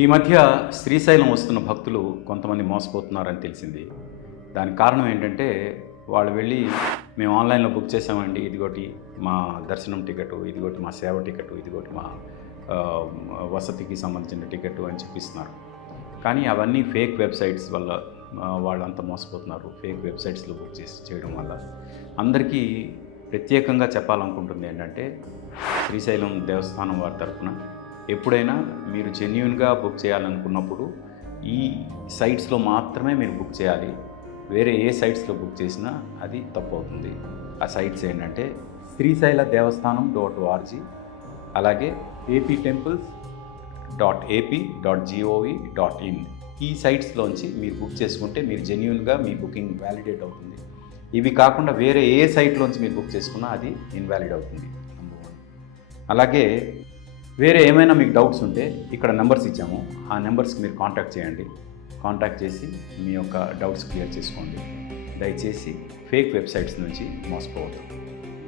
ఈ మధ్య శ్రీశైలం వస్తున్న భక్తులు కొంతమంది మోసపోతున్నారని తెలిసింది. దానికి కారణం ఏంటంటే వాళ్ళు వెళ్ళి మేము ఆన్లైన్లో బుక్ చేసామండి, ఇదిగోటి మా దర్శనం టికెట్, ఇదిగోటి మా సేవ టికెట్, ఇదిగోటి మా వసతికి సంబంధించిన టికెట్ అని చూపిస్తున్నారు. కానీ అవన్నీ ఫేక్ వెబ్సైట్స్ వల్ల వాళ్ళంతా మోసపోతున్నారు. ఫేక్ వెబ్సైట్స్లో బుక్ చేయడం వల్ల అందరికీ ప్రత్యేకంగా చెప్పాలనుకుంటుంది ఏంటంటే, శ్రీశైలం దేవస్థానం వారి తరఫున ఎప్పుడైనా మీరు జెన్యూన్గా బుక్ చేయాలనుకున్నప్పుడు ఈ సైట్స్లో మాత్రమే మీరు బుక్ చేయాలి. వేరే ఏ సైట్స్లో బుక్ చేసినా అది తప్పు అవుతుంది. ఆ సైట్స్ ఏంటంటే శ్రీశైలదేవస్థానం.org, అలాగే aptemples.ap.gov.in. ఈ సైట్స్లోంచి మీరు బుక్ చేసుకుంటే మీరు జెన్యూన్గా మీ బుకింగ్ వ్యాలిడేట్ అవుతుంది. ఇవి కాకుండా వేరే ఏ సైట్లోంచి మీరు బుక్ చేసుకున్నా అది ఇన్వాలిడ్ అవుతుంది. అలాగే వేరే ఏమైనా మీకు డౌట్స్ ఉంటే ఇక్కడ నెంబర్స్ ఇచ్చాము, ఆ నెంబర్స్కి మీరు కాంటాక్ట్ చేయండి. కాంటాక్ట్ చేసి మీ యొక్క డౌట్స్ క్లియర్ చేసుకోండి. దయచేసి ఫేక్ వెబ్సైట్స్ నుంచి మోసపోవద్దు.